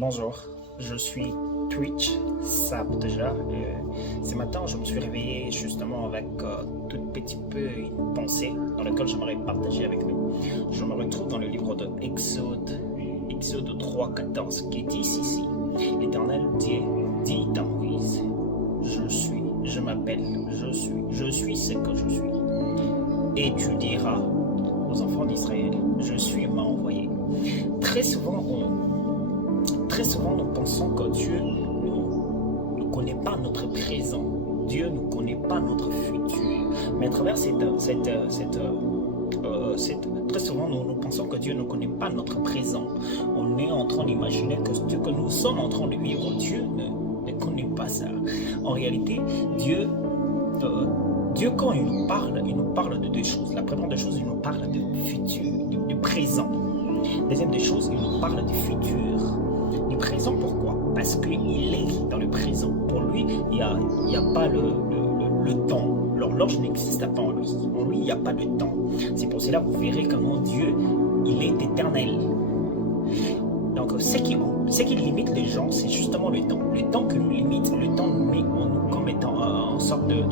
Bonjour, je suis Twitch Sap déjà. Ce matin, je me suis réveillé justement avec tout petit peu une pensée dans laquelle j'aimerais partager avec nous. Je me retrouve dans le livre de Exode 3:14 qui dit ici, l'Éternel dit à Moïse, je m'appelle, je suis ce que je suis. Et tu diras aux enfants d'Israël, je suis m'a envoyé. Très souvent, nous pensons que Dieu ne connaît pas notre présent. Dieu ne connaît pas notre futur. Mais à travers très souvent, nous pensons que Dieu ne connaît pas notre présent. On est en train d'imaginer que ce que nous sommes en train de vivre, Dieu ne connaît pas ça. En réalité, Dieu, quand il nous parle de deux choses. La première des choses, il nous parle du futur, du présent. Deuxième des choses, il nous parle du futur. Du présent, pourquoi? Parce qu'il est dans le présent. Pour lui, il n'y a pas le temps. L'horloge n'existe pas en lui. En lui, il n'y a pas de temps. C'est pour cela que vous verrez comment Dieu, il est éternel. Donc, ce qui limite les gens, c'est justement le temps. Le temps que nous limite, le temps nous met en nous comme étant en sorte d'une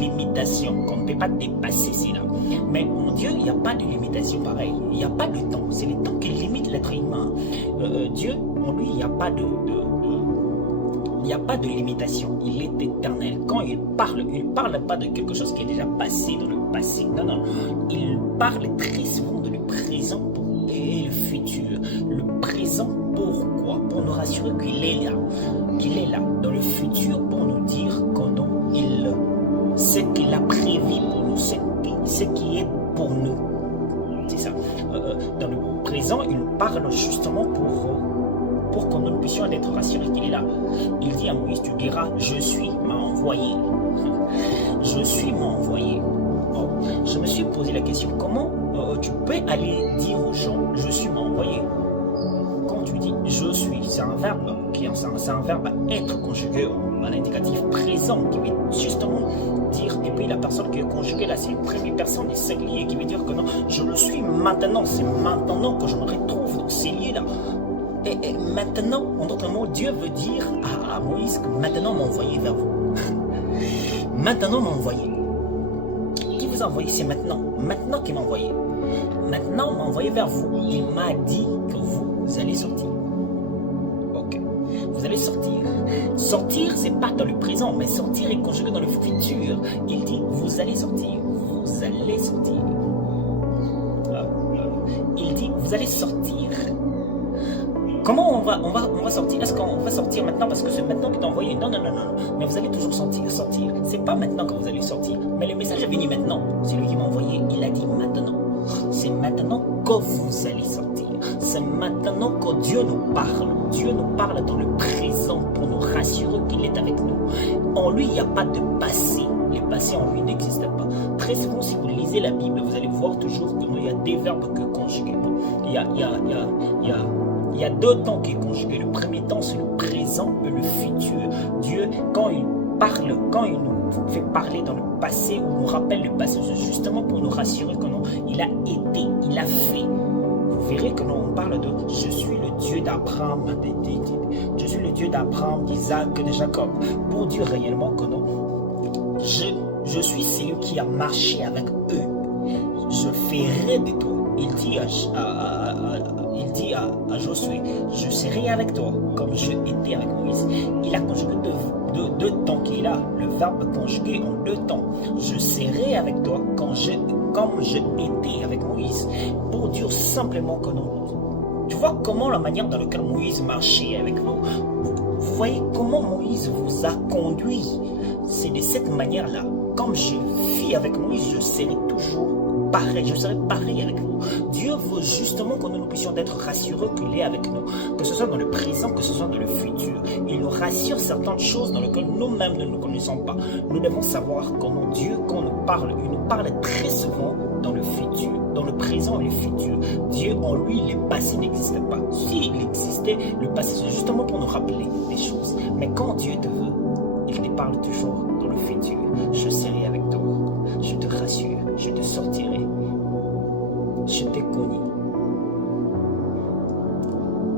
limitation qu'on ne peut pas dépasser, c'est là. Mais en Dieu, il n'y a pas de limitation pareille. Il n'y a pas de temps. C'est le temps qui limite l'être humain. Dieu, en lui, il n'y a pas de limitation. Il est éternel. Quand il parle pas de quelque chose qui est déjà passé dans le passé. Non. Il parle très souvent de le présent et le futur. Le présent, pourquoi? Pour nous rassurer qu'il est là. Qu'il est là. Dans le futur, pour nous dire ce qu'il a prévu pour nous, ce qui est pour nous. C'est ça. Dans le présent, il nous parle justement pour que nous puissions être rassurés qu'il est là. Il dit à Moïse, tu diras, je suis m'a envoyé. Je suis m'a envoyé. Oh, je me suis posé la question, comment tu peux aller dire aux gens, je suis m'a envoyé? Quand tu dis je suis, c'est un verbe à être conjugué à l'indicatif présent qui veut justement dire, et puis la personne qui est conjuguée là, c'est une première personne du singulier qui veut dire que non, je le suis maintenant, c'est maintenant que je me retrouve dans ces lieux-là. Et maintenant, en d'autres mots, Dieu veut dire à Moïse que maintenant m'a envoyé vers vous. Maintenant m'a envoyé. Qui vous a envoyé? C'est maintenant. Maintenant qu'il m'a envoyé. Maintenant m'a envoyé vers vous. Il m'a dit que vous allez sortir. Ok. Vous allez sortir. Sortir, c'est pas dans le présent, mais sortir est conjugué dans le futur. Il dit, vous allez sortir. Vous allez sortir. Il dit, vous allez sortir. Comment on va sortir? Est-ce qu'on va sortir maintenant parce que c'est maintenant qu'il t'a envoyé? Non. Mais vous allez toujours sortir. C'est pas maintenant que vous allez sortir. Mais le message est venu maintenant. C'est lui qui m'a envoyé. Il a dit maintenant. C'est maintenant que vous allez sortir. C'est maintenant que Dieu nous parle. Dieu nous parle dans le présent pour nous rassurer qu'il est avec nous. En lui, il n'y a pas de passé. Le passé en lui n'existe pas. Très souvent, si vous lisez la Bible, vous allez voir toujours qu'il y a des verbes que conjugués. Il y a deux temps qui est conjugué. Le premier temps, c'est le présent et le futur. Dieu, quand il nous fait parler dans le passé ou nous rappelle le passé, c'est justement pour nous rassurer que non, il a été, il a fait. Vous verrez que non, on parle de « Je suis le Dieu d'Abraham, je suis le Dieu d'Abraham, d'Isaac, de Jacob ». Pour dire réellement que non, je suis celui qui a marché avec eux. Je ferai de toi. Il dit à Josué, je serai avec toi comme je étais avec Moïse. Il a conjugué deux temps qui est là, le verbe conjugué en deux temps. Je serai avec toi comme je étais avec Moïse. Pour dire simplement que non. Tu vois comment la manière dans laquelle Moïse marchait avec nous. Vous voyez comment Moïse vous a conduit. C'est de cette manière-là. Comme je vis avec Moïse, je serai toujours pareil, je serai pareil avec vous. Dieu veut justement que nous puissions être rassurés qu'il est avec nous, que ce soit dans le présent, que ce soit dans le futur. Il nous rassure certaines choses dans lesquelles nous-mêmes ne nous connaissons pas. Nous devons savoir comment Dieu, quand nous parle, il nous parle très souvent dans le futur, dans le présent et le futur. Dieu en lui, le passé n'existe pas. S'il existait, le passé c'est justement pour nous rappeler des choses. Mais quand Dieu te veut, il te parle toujours dans le futur. Je serai avec toi. Je te rassure. Je te sortirai. Je te connais.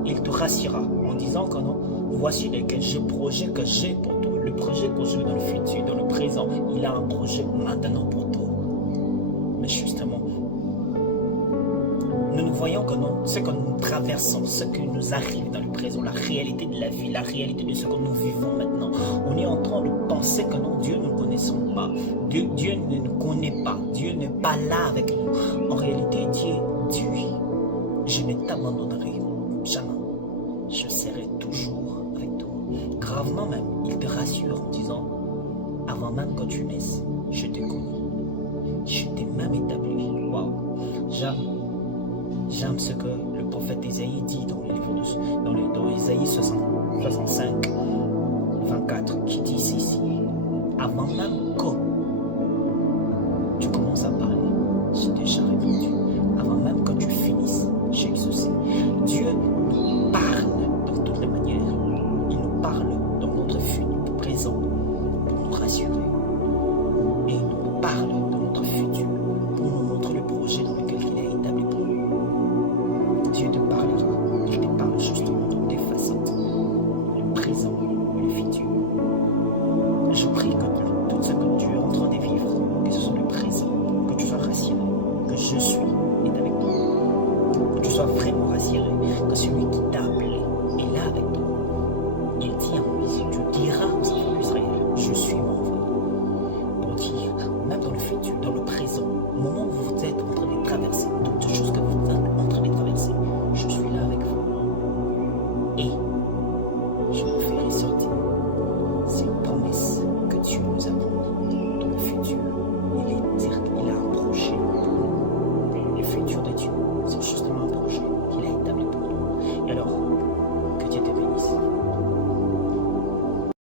Il te rassurera en disant que non, voici les projets que j'ai pour toi. Le projet que je veux dans le futur, dans le présent, il a un projet maintenant pour toi. Mais justement, nous voyons que non, ce que nous traversons, ce qui nous arrive dans le présent, la réalité de la vie, la réalité de ce que nous vivons maintenant, on est en train de penser que non, Dieu ne connaissons pas, Dieu ne nous connaît pas, Dieu n'est pas là avec nous. En réalité, Dieu dit, je ne t'abandonnerai jamais, je serai toujours avec toi. Gravement même, il te rassure en disant, avant même que tu naisses, je te connais, je t'ai même établi. Waouh, j'aime ce que le prophète Isaïe dit dans le livre dans Isaïe 65, 24, qui dit ceci. Avant même que tu commences à parler, j'ai déjà répondu. Avant même que tu finisses, j'ai exaucé. Dieu nous parle dans toutes les manières. Il nous parle dans notre présent pour nous rassurer. Et il nous parle dans notre futur pour nous montrer le projet dans lequel il a établi pour nous. Dieu te parlera. Il te parle justement de tes facettes. Le présent et le futur. Je prie que tout ce que tu es en train de vivre, que ce soit le présent, que tu sois rassuré, que je suis est avec toi. Que tu sois vraiment rassuré, que celui qui t'a appelé est là avec toi. Il dit en lui, tu diras aux enfants d'Israël, je suis mon envoyé. Pour dire, même dans le futur, dans le présent, au moment où vous êtes en train de traverser, toutes les choses que vous êtes en train de traverser, je suis là avec vous. Et je vous ferai sortir ces promesses que Dieu nous a promis dans le futur. Il a un projet pour nous. Le futur de Dieu, c'est justement un projet qu'il a établi pour nous. Et alors, que Dieu te bénisse.